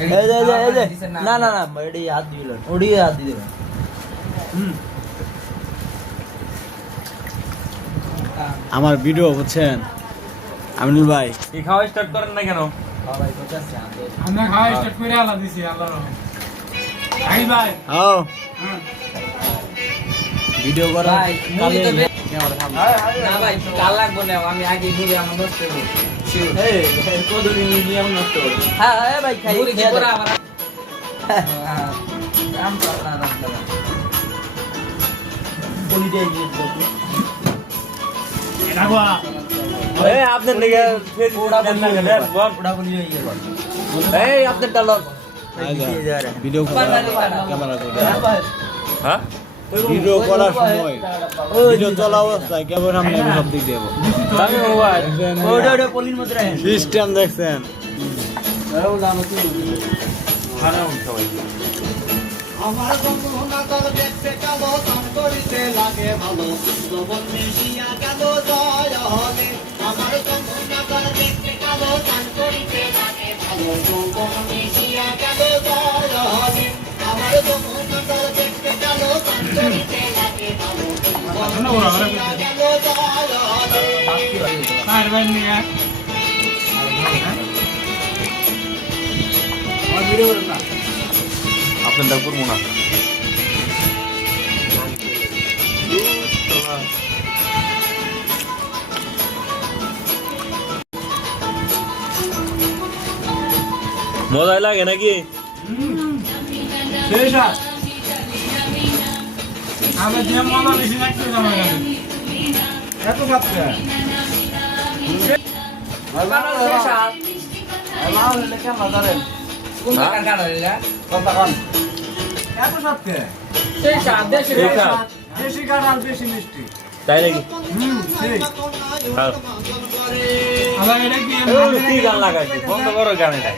এই যে এই যে এই যে না না না এডি হাত দিল ওডি হাত দিয়ে দেবেন আমার ভিডিও বুঝছেন? আমিনুল ভাই। কি খাওয়া স্টার্ট করেন না কেন আমরা খাওয়া স্টার্ট করে আলা দিছি আল্লাহর রহমতে আই ভাই হ্যাঁ ভিডিও করা ভাই তো না ভাই কাল লাগবো না আমি আগে ঘুরে আমার নষ্ট আপনার আপনার। Video camera. হ্যাঁ? ভিডিও করার সময় ওই ভিডিও চলা অবস্থায় ক্যামেরা সামনে আমি সব দিক দেবো। সিস্টেম দেখছেন। আমার যমুনা জল দেখতে কালো চান করিতে লাগে ভালো। যবন মিশিয়া গেল জয় হবে আমার যমুনা জল দেখতে কালো চান করিতে লাগে ভালো। আপনার করব না মজাই লাগে নাকি শেষ আমরা যে মজা বেশি লাগছে আমার কাছে এত মিষ্টি। তাই নাকি? হ্যাঁ। এটা কি? গান লাগাইছে? বন্ধ করো গান এটা